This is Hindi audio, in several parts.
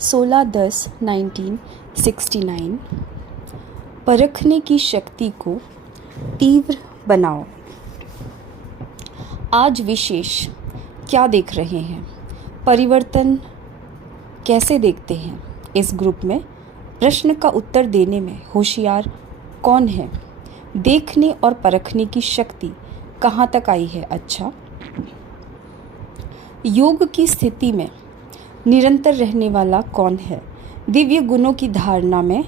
16/10/1969। परखने की शक्ति को तीव्र बनाओ। आज विशेष क्या देख रहे हैं? परिवर्तन कैसे देखते हैं? इस ग्रुप में प्रश्न का उत्तर देने में होशियार कौन है? देखने और परखने की शक्ति कहाँ तक आई है? अच्छा, योग की स्थिति में निरंतर रहने वाला कौन है? दिव्य गुणों की धारणा में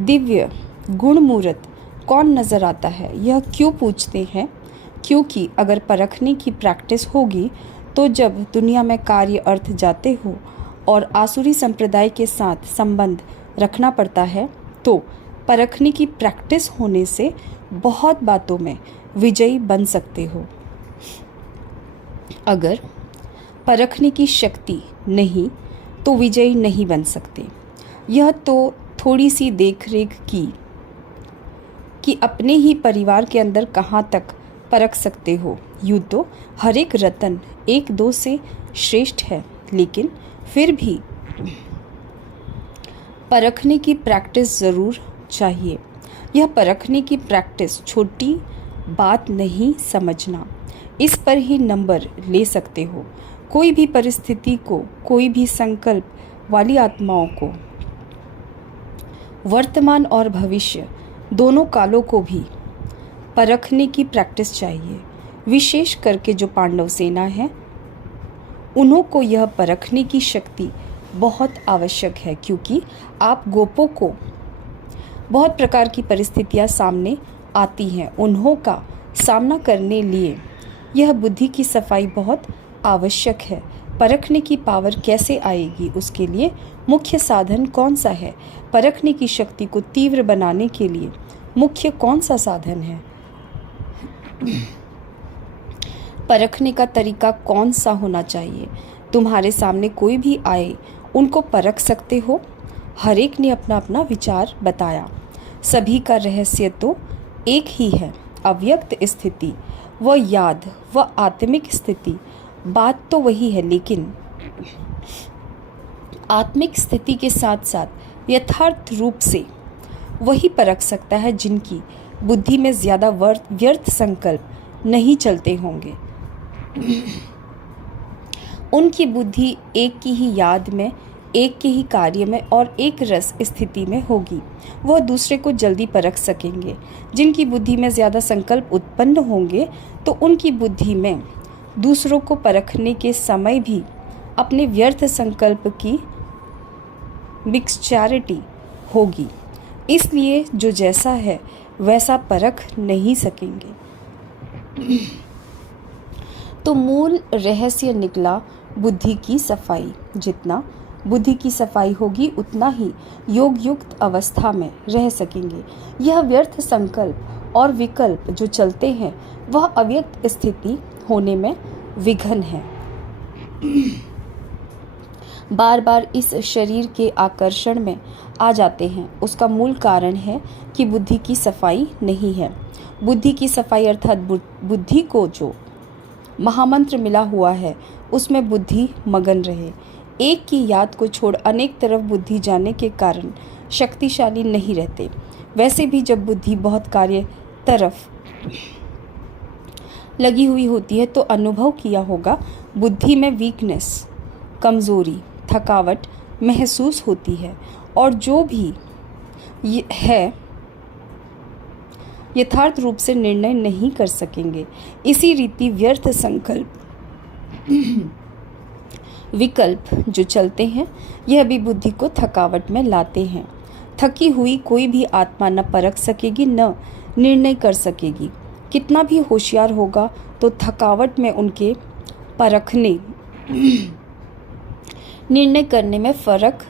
दिव्य गुणमूर्त कौन नजर आता है? यह क्यों पूछते हैं? क्योंकि अगर परखने की प्रैक्टिस होगी तो जब दुनिया में कार्य अर्थ जाते हो और आसुरी संप्रदाय के साथ संबंध रखना पड़ता है, तो परखने की प्रैक्टिस होने से बहुत बातों में विजयी बन सकते हो। अगर परखने की शक्ति नहीं तो विजयी नहीं बन सकते। यह तो थोड़ी सी देखरेख की कि अपने ही परिवार के अंदर कहाँ तक परख सकते हो। यूँ तो हर एक रत्न एक दो से श्रेष्ठ है, लेकिन फिर भी परखने की प्रैक्टिस ज़रूर चाहिए। यह परखने की प्रैक्टिस छोटी बात नहीं समझना, इस पर ही नंबर ले सकते हो। कोई भी परिस्थिति को, कोई भी संकल्प वाली आत्माओं को, वर्तमान और भविष्य दोनों कालों को भी परखने की प्रैक्टिस चाहिए। विशेष करके जो पांडव सेना है, उन्हों को यह परखने की शक्ति बहुत आवश्यक है, क्योंकि आप गोपों को बहुत प्रकार की परिस्थितियां सामने आती हैं। उन्हों का सामना करने लिए यह बुद्धि की सफाई बहुत आवश्यक है। परखने की पावर कैसे आएगी? उसके लिए मुख्य साधन कौन सा है? परखने की शक्ति को तीव्र बनाने के लिए मुख्य कौन सा साधन है? परखने का तरीका कौन सा होना चाहिए? तुम्हारे सामने कोई भी आए, उनको परख सकते हो। हर एक ने अपना अपना विचार बताया। सभी का रहस्य तो एक ही है, अव्यक्त स्थिति, व याद व आत्मिक स्थिति। बात तो वही है, लेकिन आत्मिक स्थिति के साथ साथ यथार्थ रूप से वही परख सकता है जिनकी बुद्धि में ज़्यादा व्यर्थ संकल्प नहीं चलते होंगे। उनकी बुद्धि एक की ही याद में, एक के ही कार्य में और एक रस स्थिति में होगी। वह दूसरे को जल्दी परख सकेंगे। जिनकी बुद्धि में ज़्यादा संकल्प उत्पन्न होंगे, तो उनकी बुद्धि में दूसरों को परखने के समय भी अपने व्यर्थ संकल्प की मिक्सचैरिटी होगी। इसलिए जो जैसा है वैसा परख नहीं सकेंगे। तो मूल रहस्य निकला बुद्धि की सफाई। जितना बुद्धि की सफाई होगी उतना ही योग युक्त अवस्था में रह सकेंगे। यह व्यर्थ संकल्प और विकल्प जो चलते हैं, वह अव्यक्त स्थिति होने में विघ्न है। बार बार इस शरीर के आकर्षण में आ जाते हैं। उसका मूल कारण है कि बुद्धि की सफाई नहीं है। बुद्धि की सफाई अर्थात बुद्धि को जो महामंत्र मिला हुआ है, उसमें बुद्धि मगन रहे। एक की याद को छोड़ अनेक तरफ बुद्धि जाने के कारण शक्तिशाली नहीं रहते। वैसे भी जब बुद्धि बहुत कार्य तरफ लगी हुई होती है, तो अनुभव किया होगा बुद्धि में वीकनेस, कमज़ोरी, थकावट महसूस होती है, और जो भी है यथार्थ रूप से निर्णय नहीं कर सकेंगे। इसी रीति व्यर्थ संकल्प विकल्प जो चलते हैं, यह भी बुद्धि को थकावट में लाते हैं। थकी हुई कोई भी आत्मा न परख सकेगी, न निर्णय कर सकेगी। कितना भी होशियार होगा तो थकावट में उनके परखने निर्णय करने में फर्क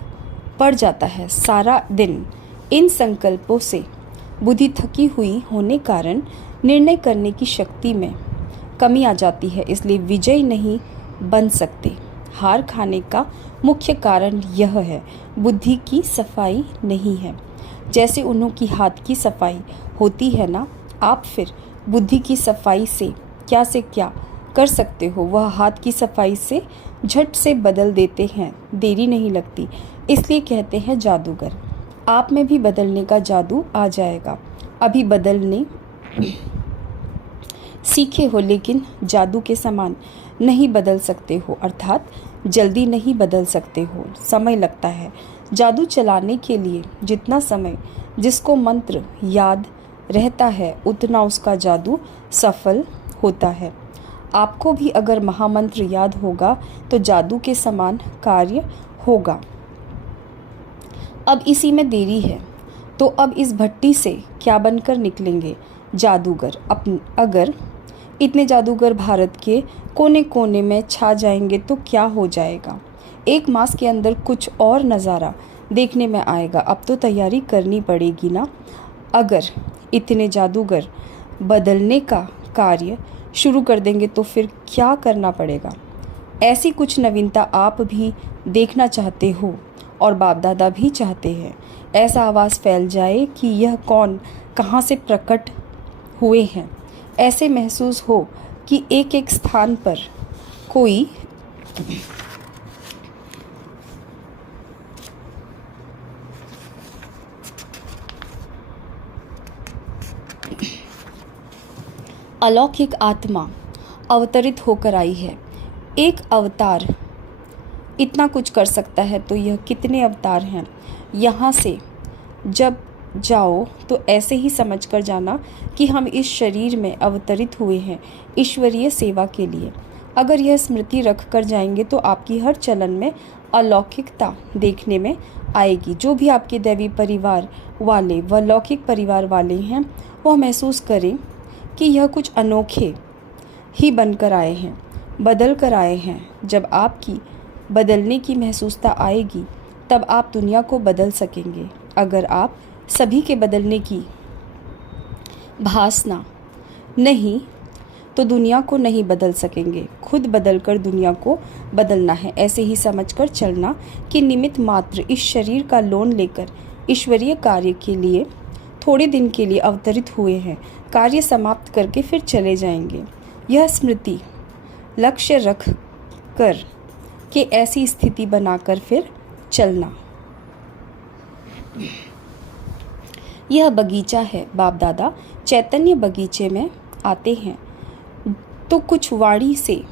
पड़ जाता है। सारा दिन इन संकल्पों से बुद्धि थकी हुई होने कारण निर्णय करने की शक्ति में कमी आ जाती है, इसलिए विजयी नहीं बन सकते। हार खाने का मुख्य कारण यह है, बुद्धि की सफाई नहीं है। जैसे उन्हों की हाथ की सफाई होती है ना, आप फिर बुद्धि की सफाई से क्या कर सकते हो? वह हाथ की सफाई से झट से बदल देते हैं, देरी नहीं लगती, इसलिए कहते हैं जादूगर। आप में भी बदलने का जादू आ जाएगा। अभी बदलने सीखे हो, लेकिन जादू के समान नहीं बदल सकते हो, अर्थात जल्दी नहीं बदल सकते हो, समय लगता है। जादू चलाने के लिए जितना समय जिसको मंत्र याद रहता है, उतना उसका जादू सफल होता है। आपको भी अगर महामंत्र याद होगा तो जादू के समान कार्य होगा। अब इसी में देरी है, तो अब इस भट्टी से क्या बनकर निकलेंगे? जादूगर। अगर इतने जादूगर भारत के कोने कोने में छा जाएंगे तो क्या हो जाएगा? 1 मास के अंदर कुछ और नज़ारा देखने में आएगा। अब तो तैयारी करनी पड़ेगी ना। अगर इतने जादूगर बदलने का कार्य शुरू कर देंगे तो फिर क्या करना पड़ेगा? ऐसी कुछ नवीनता आप भी देखना चाहते हो और बाप दादा भी चाहते हैं। ऐसा आवाज़ फैल जाए कि यह कौन कहाँ से प्रकट हुए हैं। ऐसे महसूस हो कि एक एक स्थान पर कोई अलौकिक आत्मा अवतरित होकर आई है। एक अवतार इतना कुछ कर सकता है तो यह कितने अवतार हैं? यहाँ से जब जाओ तो ऐसे ही समझकर जाना कि हम इस शरीर में अवतरित हुए हैं ईश्वरीय सेवा के लिए। अगर यह स्मृति रख कर जाएंगे तो आपकी हर चलन में अलौकिकता देखने में आएगी। जो भी आपके दैवी परिवार वाले व लौकिक परिवार वाले हैं, वह महसूस करें कि यह कुछ अनोखे ही बनकर आए हैं, बदल कर आए हैं। जब आपकी बदलने की महसूसता आएगी तब आप दुनिया को बदल सकेंगे। अगर आप सभी के बदलने की भासना नहीं तो दुनिया को नहीं बदल सकेंगे। खुद बदलकर दुनिया को बदलना है। ऐसे ही समझकर चलना कि निमित्त मात्र इस शरीर का लोन लेकर ईश्वरीय कार्य के लिए थोड़े दिन के लिए अवतरित हुए हैं। कार्य समाप्त करके फिर चले जाएंगे। यह स्मृति लक्ष्य रख कर के ऐसी स्थिति बनाकर फिर चलना। यह बगीचा है। बाप दादा चैतन्य बगीचे में आते हैं तो कुछ वाणी से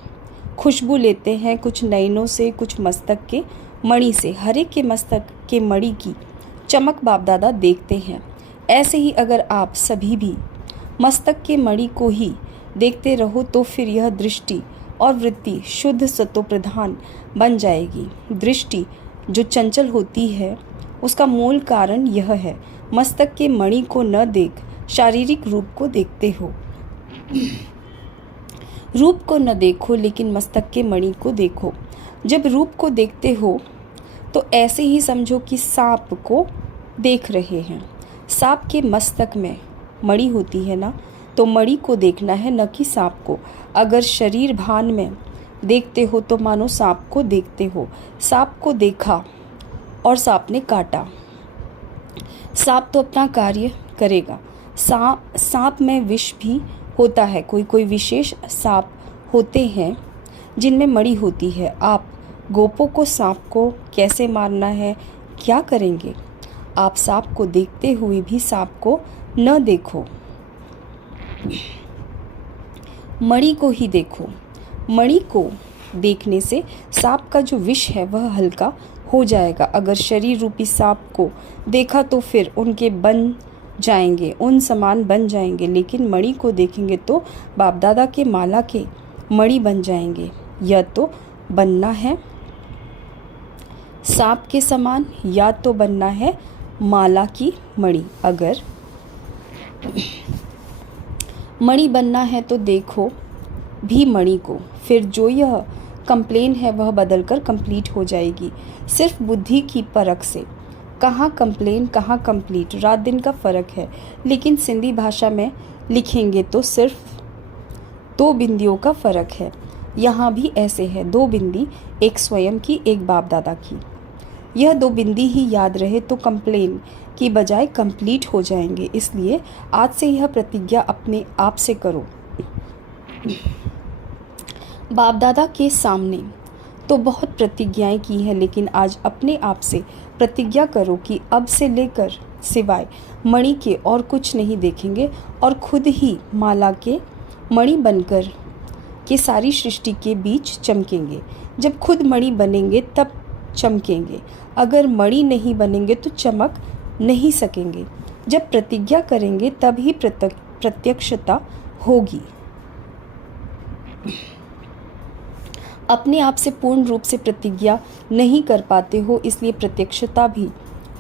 खुशबू लेते हैं, कुछ नयनों से, कुछ मस्तक के मणि से। हर एक के मस्तक के मणि की चमक बाप दादा देखते हैं। ऐसे ही अगर आप सभी भी मस्तक के मणि को ही देखते रहो तो फिर यह दृष्टि और वृत्ति शुद्ध सत्व प्रधान बन जाएगी। दृष्टि जो चंचल होती है उसका मूल कारण यह है, मस्तक के मणि को न देख शारीरिक रूप को देखते हो। रूप को न देखो लेकिन मस्तक के मणि को देखो। जब रूप को देखते हो तो ऐसे ही समझो कि सांप को देख रहे हैं। सांप के मस्तक में मणि होती है ना, तो मणि को देखना है, न कि सांप को। अगर शरीर भान में देखते हो तो मानो सांप को देखते हो। सांप को देखा और सांप ने काटा। सांप तो अपना कार्य करेगा। सांप में विष भी होता है। कोई कोई विशेष सांप होते हैं जिनमें मणि होती है। आप गोपों को सांप को कैसे मारना है, क्या करेंगे? आप सांप को देखते हुए भी सांप को न देखो, मणि को ही देखो। मणि को देखने से सांप का जो विष है वह हल्का हो जाएगा। अगर शरीर रूपी सांप को देखा तो फिर उनके बन जाएंगे, उन समान बन जाएंगे। लेकिन मणि को देखेंगे तो बाप दादा के माला के मणि बन जाएंगे। या तो बनना है सांप के समान या तो बनना है माला की मणि। अगर मणि बनना है तो देखो भी मणि को, फिर जो यह कंप्लेन है वह बदलकर कंप्लीट हो जाएगी। सिर्फ बुद्धि की परख से कहाँ कंप्लेन कहाँ कंप्लीट, रात दिन का फ़र्क है। लेकिन सिंधी भाषा में लिखेंगे तो सिर्फ 2 बिंदियों का फ़र्क है। यहाँ भी ऐसे है, 2 बिंदी, एक स्वयं की, एक बाप दादा की। यह 2 बिंदी ही याद रहे तो कंप्लेन की बजाय कंप्लीट हो जाएंगे। इसलिए आज से यह प्रतिज्ञा अपने आप से करो। बाप दादा के सामने तो बहुत प्रतिज्ञाएं की हैं, लेकिन आज अपने आप से प्रतिज्ञा करो कि अब से लेकर सिवाय मणि के और कुछ नहीं देखेंगे और खुद ही माला के मणि बनकर के सारी सृष्टि के बीच चमकेंगे। जब खुद मणि बनेंगे तब चमकेंगे, अगर मणि नहीं बनेंगे तो चमक नहीं सकेंगे। जब प्रतिज्ञा करेंगे तब ही प्रत्यक्षता होगी। अपने आप से पूर्ण रूप से प्रतिज्ञा नहीं कर पाते हो, इसलिए प्रत्यक्षता भी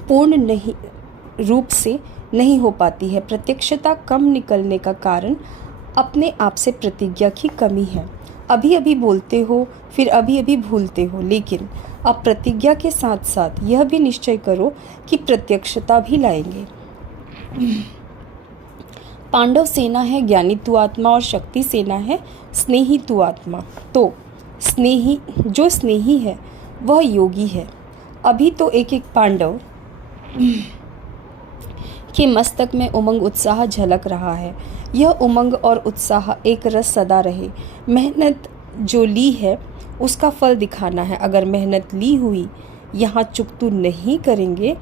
पूर्ण रूप से नहीं हो पाती है। प्रत्यक्षता कम निकलने का कारण अपने आप से प्रतिज्ञा की कमी है। अभी अभी बोलते हो, फिर अभी अभी भूलते हो, लेकिन अब प्रतिज्ञा के साथ साथ यह भी निश्चय करो कि प्रत्यक्षता भी लाएंगे। पांडव सेना है ज्ञानी तू आत्मा और शक्ति सेना है स्नेही तू आत्मा। तो जो स्नेही है वह योगी है। अभी तो एक एक पांडव के मस्तक में उमंग उत्साह झलक रहा है। यह उमंग और उत्साह एक रस सदा रहे। मेहनत जो ली है उसका फल दिखाना है। अगर मेहनत ली हुई यहाँ चुकतू नहीं करेंगे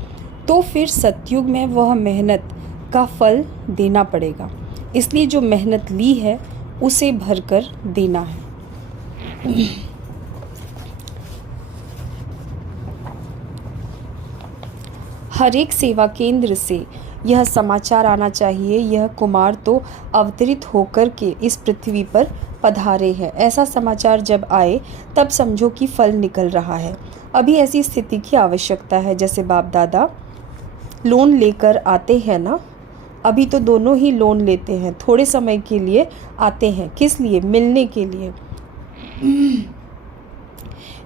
तो फिर सतयुग में वह मेहनत का फल देना पड़ेगा। इसलिए जो मेहनत ली है उसे भरकर देना है। हर एक सेवा केंद्र से यह समाचार आना चाहिए, यह कुमार तो अवतरित होकर के इस पृथ्वी पर पधारे हैं। ऐसा समाचार जब आए तब समझो कि फल निकल रहा है। अभी ऐसी स्थिति की आवश्यकता है। जैसे बाप दादा लोन लेकर आते हैं ना, अभी तो दोनों ही लोन लेते हैं। थोड़े समय के लिए आते हैं, किस लिए? मिलने के लिए।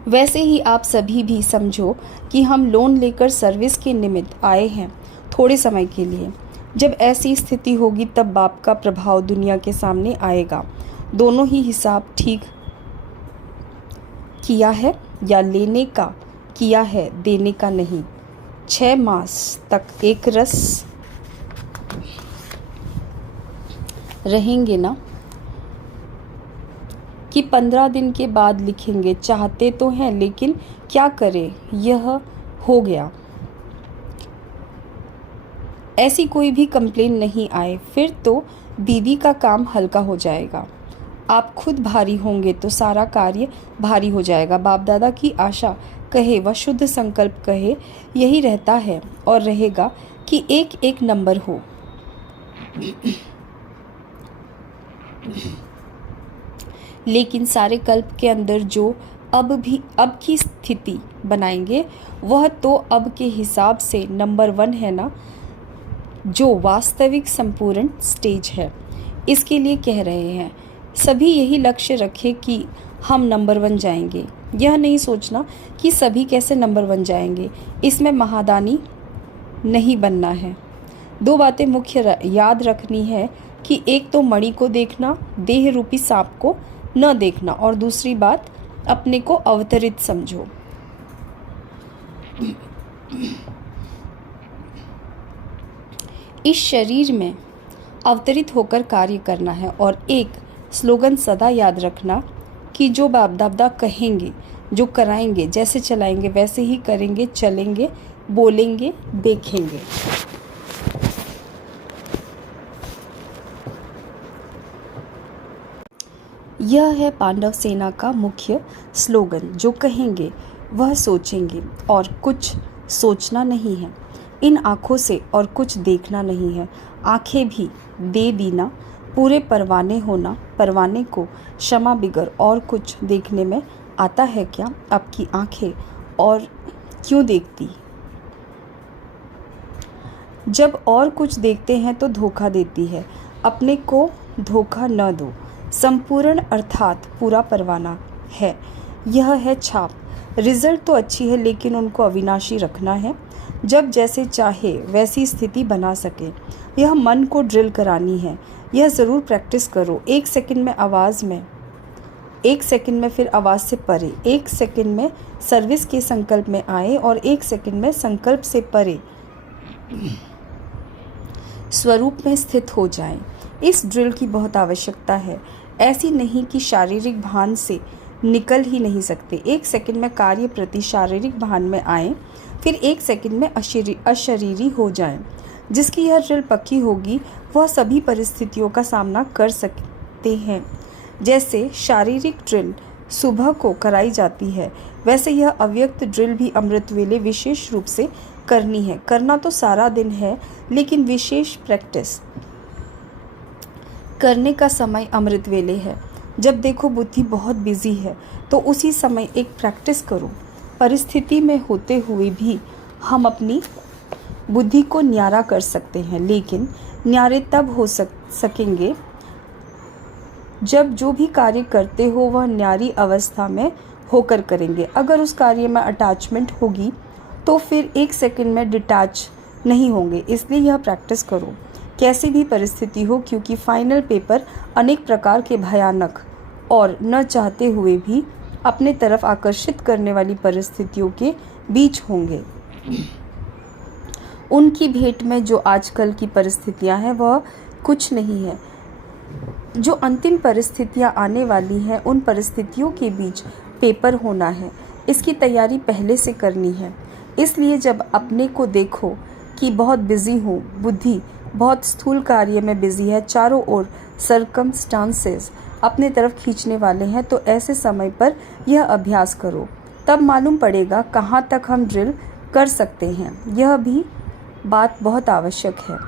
वैसे ही आप सभी भी समझो कि हम लोन लेकर सर्विस के निमित्त आए हैं, थोड़े समय के लिए। जब ऐसी स्थिति होगी तब बाप का प्रभाव दुनिया के सामने आएगा। दोनों ही हिसाब ठीक किया है या लेने का किया है, देने का नहीं। 6 मास तक एक रस रहेंगे ना कि 15 दिन के बाद लिखेंगे। चाहते तो हैं लेकिन क्या करें, यह हो गया। ऐसी कोई भी कंप्लेन नहीं आए, फिर तो दीदी का काम हल्का हो जाएगा। आप खुद भारी होंगे तो सारा कार्य भारी हो जाएगा। बाप दादा की आशा कहे व शुद्ध संकल्प कहे, यही रहता है और रहेगा कि एक एक नंबर हो। लेकिन सारे कल्प के अंदर जो अब की स्थिति बनाएंगे वह तो अब के हिसाब से नंबर 1 है ना, जो वास्तविक संपूर्ण स्टेज है। इसके लिए कह रहे हैं सभी यही लक्ष्य रखें कि हम नंबर 1 जाएंगे। यह नहीं सोचना कि सभी कैसे नंबर 1 जाएंगे, इसमें महादानी नहीं बनना है। 2 बातें मुख्य याद रखनी है कि एक तो मणि को देखना, देह रूपी सांप को न देखना, और दूसरी बात अपने को अवतरित समझो। इस शरीर में अवतरित होकर कार्य करना है। और एक स्लोगन सदा याद रखना कि जो बाप दादा कहेंगे, जो कराएंगे, जैसे चलाएंगे वैसे ही करेंगे, चलेंगे, बोलेंगे, देखेंगे। यह है पांडव सेना का मुख्य स्लोगन। जो कहेंगे वह सोचेंगे और कुछ सोचना नहीं है। इन आँखों से और कुछ देखना नहीं है। आँखें भी दे दीना, पूरे परवाने होना, परवाने को क्षमा बिगर और कुछ देखने में आता है क्या? आपकी आँखें और क्यों देखती? जब और कुछ देखते हैं तो धोखा देती है। अपने को धोखा न दो। संपूर्ण अर्थात पूरा परवाना है। यह है छाप। रिजल्ट तो अच्छी है लेकिन उनको अविनाशी रखना है, जब जैसे चाहे वैसी स्थिति बना सके। यह मन को ड्रिल करानी है। यह ज़रूर प्रैक्टिस करो। 1 सेकंड में आवाज़ में, 1 सेकंड में फिर आवाज़ से परे, 1 सेकंड में सर्विस के संकल्प में आए और 1 सेकंड में संकल्प से परे स्वरूप में स्थित हो जाएं। इस ड्रिल की बहुत आवश्यकता है। ऐसी नहीं कि शारीरिक भान से निकल ही नहीं सकते। 1 सेकंड में कार्य प्रति शारीरिक भान में आए, फिर 1 सेकंड में अशरीरी हो जाएं। जिसकी यह ड्रिल पक्की होगी वह सभी परिस्थितियों का सामना कर सकते हैं। जैसे शारीरिक ड्रिल सुबह को कराई जाती है, वैसे यह अव्यक्त ड्रिल भी अमृत वेले विशेष रूप से करनी है। करना तो सारा दिन है, लेकिन विशेष प्रैक्टिस करने का समय अमृत वेले है। जब देखो बुद्धि बहुत बिजी है तो उसी समय एक प्रैक्टिस करो। परिस्थिति में होते हुए भी हम अपनी बुद्धि को न्यारा कर सकते हैं, लेकिन न्यारे तब हो सकेंगे जब जो भी कार्य करते हो वह न्यारी अवस्था में होकर करेंगे। अगर उस कार्य में अटैचमेंट होगी तो फिर 1 सेकंड में डिटैच नहीं होंगे। इसलिए यह प्रैक्टिस करो कैसी भी परिस्थिति हो, क्योंकि फाइनल पेपर अनेक प्रकार के भयानक और न चाहते हुए भी अपने तरफ आकर्षित करने वाली परिस्थितियों के बीच होंगे। उनकी भेंट में जो आजकल की परिस्थितियां हैं वह कुछ नहीं है। जो अंतिम परिस्थितियां आने वाली हैं उन परिस्थितियों के बीच पेपर होना है। इसकी तैयारी पहले से करनी है। इसलिए जब अपने को देखो कि बहुत बिजी हो, बुद्धि बहुत स्थूल कार्य में बिजी है, चारों ओर सर्कमस्टांसेस अपने तरफ खींचने वाले हैं, तो ऐसे समय पर यह अभ्यास करो। तब मालूम पड़ेगा कहाँ तक हम ड्रिल कर सकते हैं। यह भी बात बहुत आवश्यक है।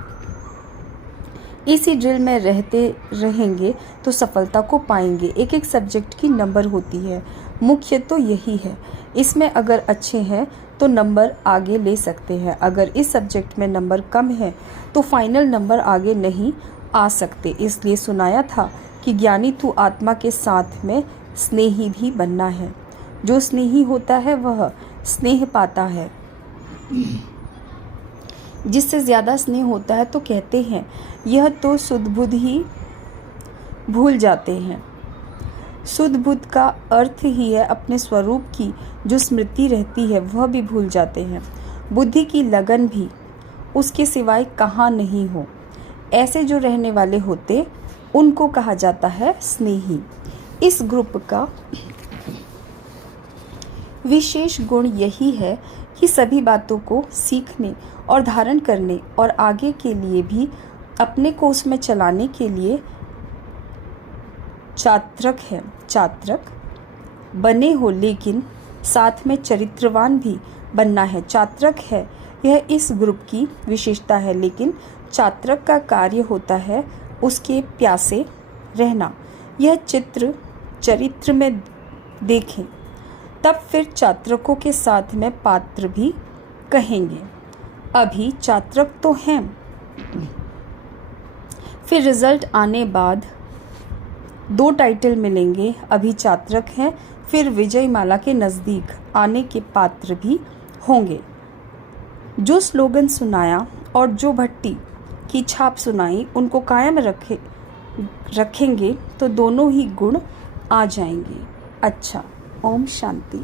इसी ड्रिल में रहते रहेंगे तो सफलता को पाएंगे। एक एक सब्जेक्ट की नंबर होती है, मुख्य तो यही है। इसमें अगर अच्छे हैं तो नंबर आगे ले सकते हैं। अगर इस सब्जेक्ट में नंबर कम है तो फाइनल नंबर आगे नहीं आ सकते। इसलिए सुनाया था कि ज्ञानी तू आत्मा के साथ में स्नेही भी बनना है। जो स्नेही होता है वह स्नेह पाता है। जिससे ज़्यादा स्नेह होता है तो कहते हैं यह तो सुध-बुध ही भूल जाते हैं। सुध-बुध का अर्थ ही है अपने स्वरूप की जो स्मृति रहती है वह भी भूल जाते हैं। बुद्धि की लगन भी उसके सिवाय कहाँ नहीं हो। ऐसे जो रहने वाले होते उनको कहा जाता है स्नेही। इस ग्रुप का विशेष गुण यही है कि सभी बातों को सीखने और धारण करने और आगे के लिए भी अपने को उसमें चलाने के लिए चात्रक है। चात्रक बने हो, लेकिन साथ में चरित्रवान भी बनना है। चात्रक है यह इस ग्रुप की विशेषता है, लेकिन चात्रक का कार्य होता है उसके प्यासे रहना। यह चरित्र में देखें तब फिर चात्रकों के साथ में पात्र भी कहेंगे। अभी चात्रक तो हैं, फिर रिजल्ट आने बाद 2 टाइटल मिलेंगे। अभी चात्रक हैं, फिर विजय माला के नज़दीक आने के पात्र भी होंगे। जो स्लोगन सुनाया और जो भट्टी की छाप सुनाई उनको कायम रखेंगे तो दोनों ही गुण आ जाएंगे। अच्छा, ओम शांति।